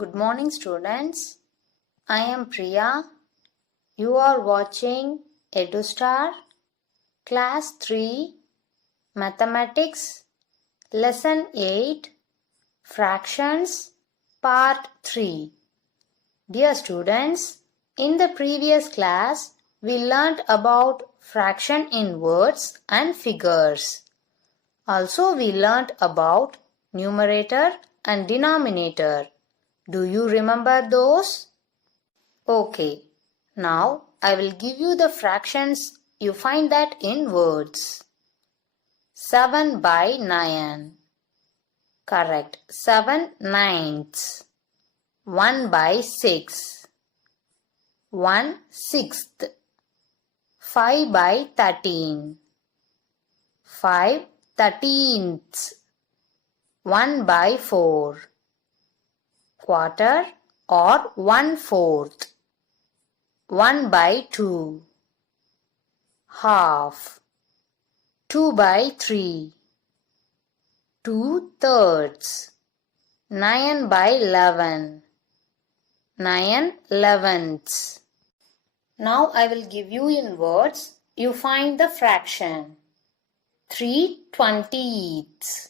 Good morning, students. I am Priya. You are watching EduStar Class 3 Mathematics Lesson 8 Fractions Part 3. Dear students, in the previous class, we learnt about fraction in words and figures. Also, we learnt about numerator and denominator. Do you remember those? Okay, now I will give you the fractions. You find that in words. 7 by 9. Correct. 7 ninths. 1 by 6. 1 sixth. 5 by 13. 5 thirteenths. 1 by 4. Quarter or 1/4. 1 by 2. Half. 2 by 3. 2/3. 9 by 11. 9 elevenths. Now I will give you in words. You find the fraction. 3 20ths.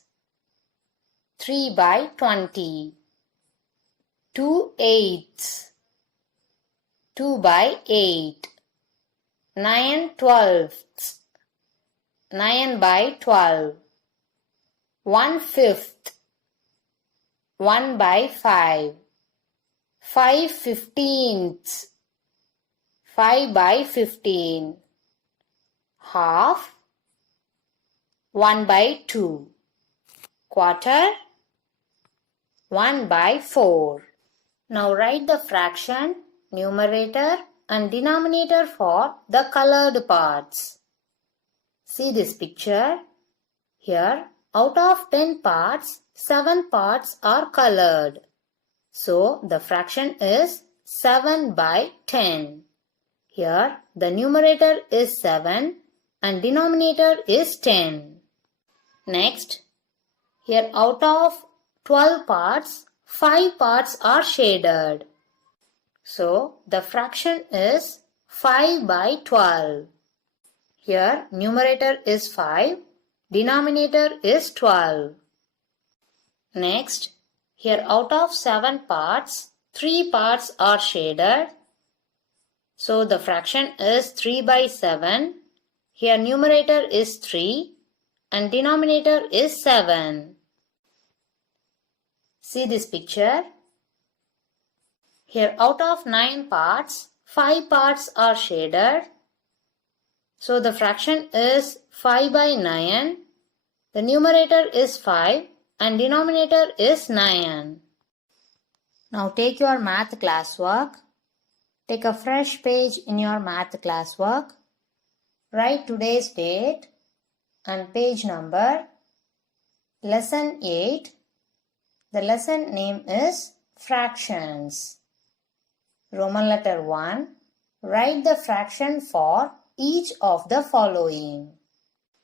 3 by 20. 2 eighths. 2 by 8. 9 twelfths. 9 by 12. 1/5. 1 by 5. 5 fifteenths. 5 by 15. Half. 1 by 2. Quarter. 1 by 4. Now write the fraction, numerator and denominator for the colored parts. See this picture. Here, out of 10 parts, 7 parts are colored. So, the fraction is 7 by 10. Here, the numerator is 7 and denominator is 10. Next, here out of 12 parts, 5 parts are shaded. So, the fraction is 5 by 12. Here, numerator is 5, denominator is 12. Next, here out of 7 parts, 3 parts are shaded. So, the fraction is 3 by 7. Here, numerator is 3 and denominator is 7. See this picture. Here out of 9 parts, 5 parts are shaded. So the fraction is 5 by 9. The numerator is 5 and denominator is 9. Now take your math classwork. Take a fresh page in your math classwork. Write today's date and page number. Lesson 8. The lesson name is Fractions. Roman letter 1. Write the fraction for each of the following.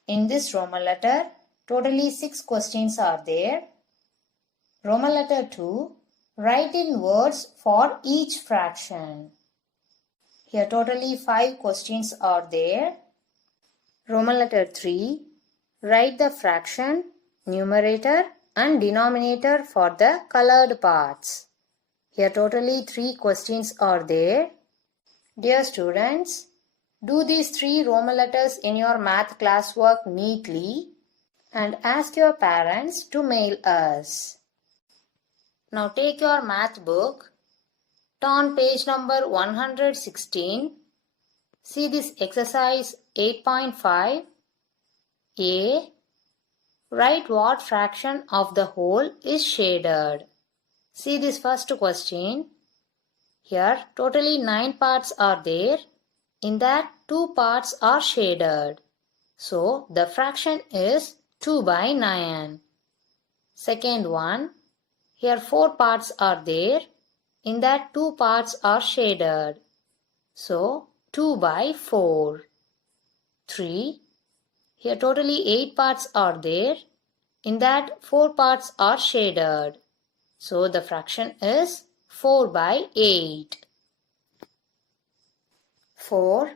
In this Roman letter, totally 6 questions are there. Roman letter 2. Write in words for each fraction. Here totally 5 questions are there. Roman letter 3. Write the fraction, numerator and denominator for the colored parts. Here totally 3 questions are there. Dear students, do these 3 Roman letters in your math classwork neatly and ask your parents to mail us. Now take your math book, turn page number 116. See this exercise 8.5. A. Write what fraction of the whole is shaded. See this first question. Here totally 9 parts are there. In that 2 parts are shaded. So the fraction is 2 by 9. Second one. Here 4 parts are there. In that 2 parts are shaded. So 2 by 4. 3. Here totally 8 parts are there. In that 4 parts are shaded. So the fraction is 4 by 8. 4.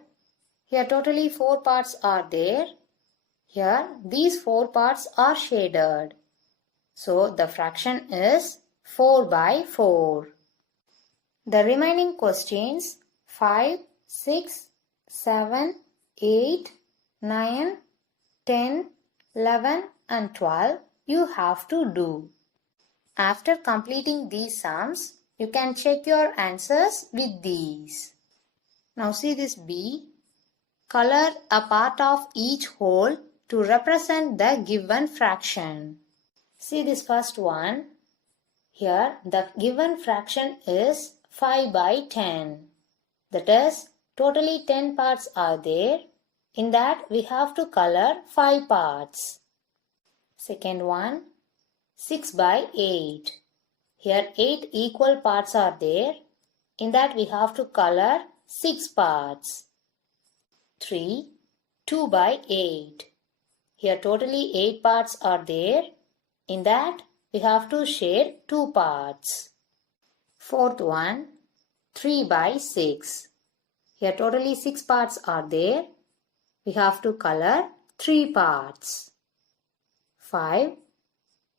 Here totally 4 parts are there. Here these 4 parts are shaded. So the fraction is 4 by 4. The remaining questions 5, 6, 7, 8, 9, 10, 11 and 12 you have to do. After completing these sums, you can check your answers with these. Now see this B. Color a part of each whole to represent the given fraction. See this first one. Here the given fraction is 5 by 10. That is, totally 10 parts are there. In that we have to color 5 parts. Second one, 6 by 8. Here 8 equal parts are there. In that we have to color 6 parts. 3, 2 by 8. Here totally 8 parts are there. In that we have to shade 2 parts. Fourth one, 3 by 6. Here totally 6 parts are there. We have to color 3 parts. 5,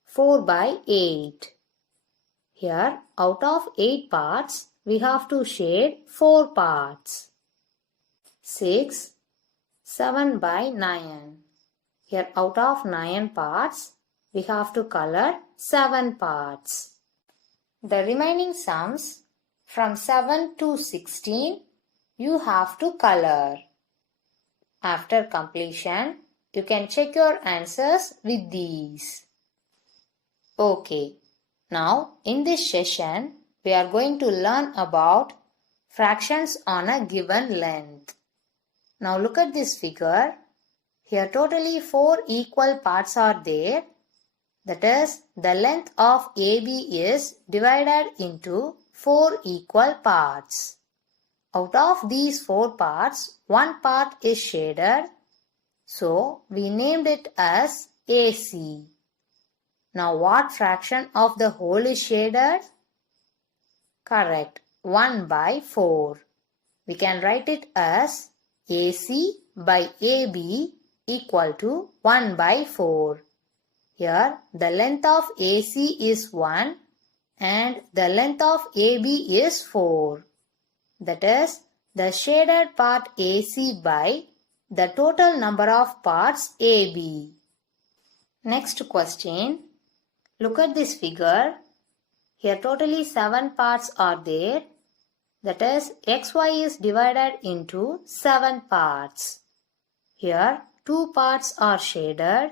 4 by 8. Here out of 8 parts we have to shade 4 parts. 6, 7 by 9. Here out of 9 parts we have to color 7 parts. The remaining sums from 7 to 16 you have to color. After completion, you can check your answers with these. Okay, now in this session, we are going to learn about fractions on a given length. Now look at this figure. Here totally 4 equal parts are there. That is, the length of AB is divided into 4 equal parts. Out of these 4 parts, one part is shaded. So, we named it as AC. Now, what fraction of the whole is shaded? Correct, 1 by 4. We can write it as AC by AB equal to 1 by 4. Here, the length of AC is 1 and the length of AB is 4. That is, the shaded part AC by the total number of parts AB. Next question. Look at this figure. Here totally 7 parts are there. That is, XY is divided into 7 parts. Here 2 parts are shaded.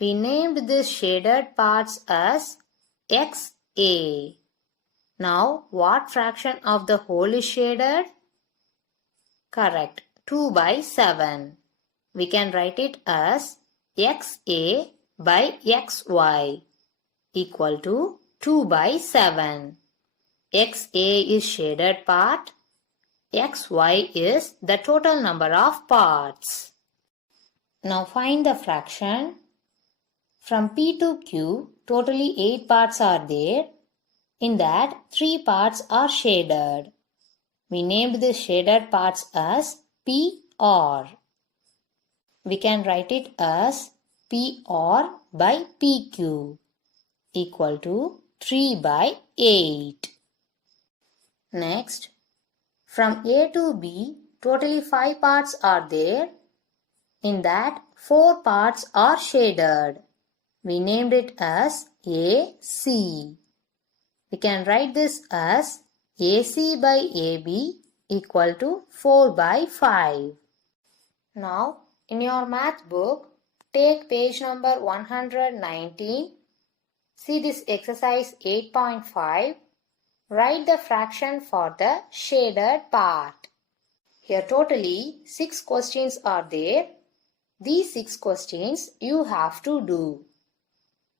We named these shaded parts as XA. Now, what fraction of the whole is shaded? Correct, 2 by 7. We can write it as XA by XY equal to 2 by 7. XA is shaded part. XY is the total number of parts. Now find the fraction. From P to Q, totally 8 parts are there. In that, 3 parts are shaded. We named the shaded parts as PR. We can write it as PR by PQ equal to 3 by 8. Next, from A to B, totally 5 parts are there. In that, 4 parts are shaded. We named it as AC. We can write this as AC by AB equal to 4 by 5. Now, in your math book, take page number 119. See this exercise 8.5. Write the fraction for the shaded part. Here totally 6 questions are there. These 6 questions you have to do.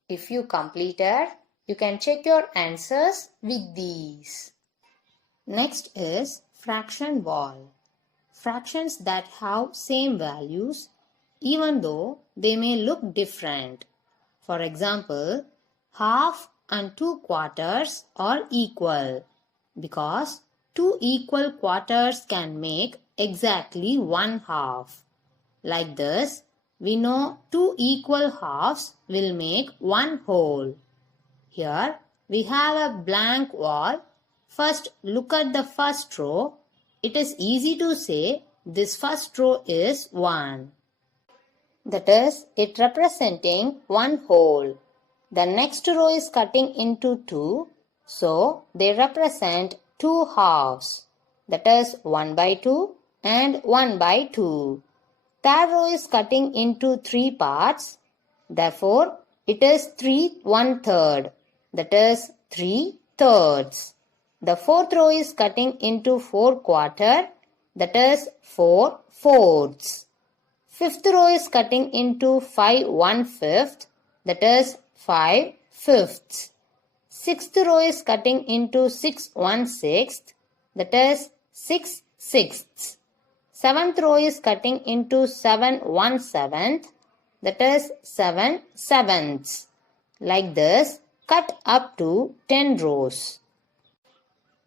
If you completed, you can check your answers with these. Next is fraction wall. Fractions that have same values even though they may look different. For example, half and 2 quarters are equal because 2 equal quarters can make exactly 1 half. Like this, we know 2 equal halves will make 1 whole. Here we have a blank wall. First look at the first row. It is easy to say this first row is 1. That is, it representing 1 whole. The next row is cutting into 2, so they represent 2 halves. That is 1 by 2 and 1 by 2. Third row is cutting into 3 parts. Therefore, it is 3 1/3. That is 3 thirds. The fourth row is cutting into 4 quarter. That is 4 fourths. Fifth row is cutting into 5 1/5. That is 5 fifths. Sixth row is cutting into 6 1/6. That is 6 sixths. Seventh row is cutting into 7 1/7. That is 7 sevenths. Like this, cut up to 10 rows.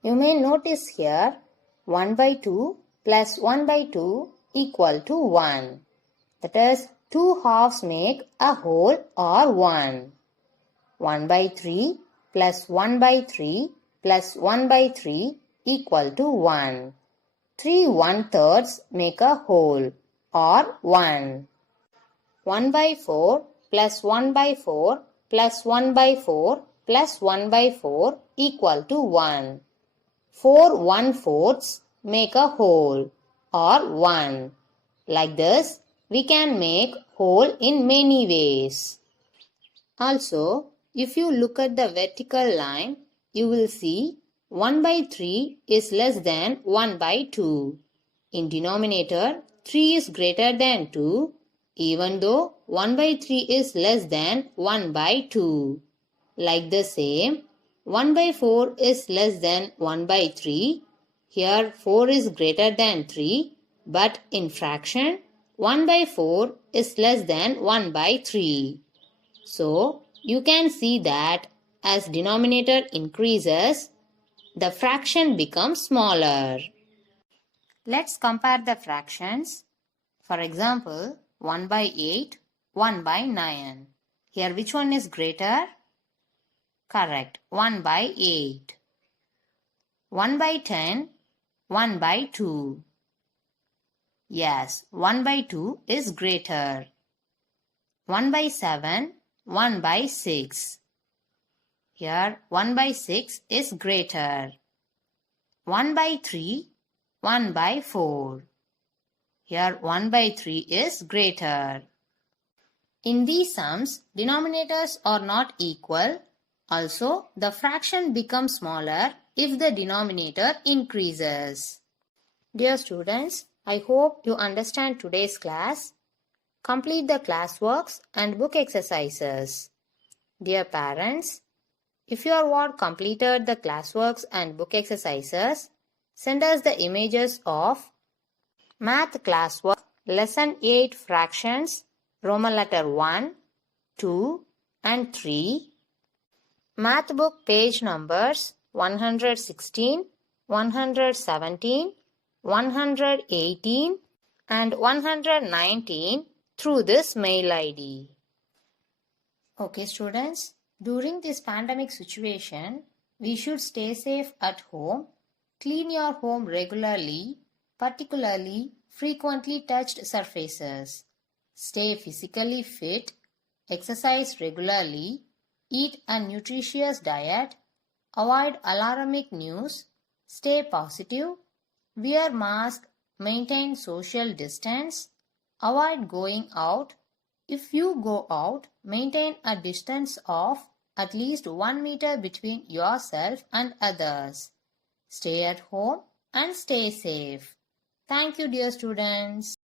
You may notice here 1 by 2 plus 1 by 2 equal to 1. That is, 2 halves make a whole or 1. 1 by 3 plus 1 by 3 plus 1 by 3 equal to 1. 3 1/3 make a whole or 1. 1 by 4 plus 1 by 4 plus 1 by 4 plus 1 by 4 equal to 1. 4 1/4 make a whole or 1. Like this, we can make whole in many ways. Also, if you look at the vertical line, you will see 1 by 3 is less than 1 by 2. In denominator, 3 is greater than 2, even though 1 by 3 is less than 1 by 2. Like the same, 1 by 4 is less than 1 by 3. Here 4 is greater than 3, but in fraction, 1 by 4 is less than 1 by 3. So, you can see that as denominator increases, the fraction becomes smaller. Let's compare the fractions. For example, 1 by 8, 1 by 9. Here which one is greater? Correct, 1 by 8. 1 by 10, 1 by 2. Yes, 1 by 2 is greater. 1 by 7, 1 by 6. Here 1 by 6 is greater. 1 by 3, 1 by 4. Here 1 by 3 is greater. In these sums, denominators are not equal. Also, the fraction becomes smaller if the denominator increases. Dear students, I hope you understand today's class. Complete the classworks and book exercises. Dear parents, if your ward completed the classworks and book exercises, send us the images of Math classwork Lesson 8 Fractions, Roman letter 1, 2 and 3. Math book page numbers 116, 117, 118 and 119 through this mail ID. Okay students, during this pandemic situation, we should stay safe at home, clean your home regularly, particularly frequently touched surfaces. Stay physically fit, exercise regularly, eat a nutritious diet, avoid alarmic news, stay positive, wear mask, maintain social distance, avoid going out. If you go out, maintain a distance of at least 1 meter between yourself and others. Stay at home and stay safe. Thank you, dear students.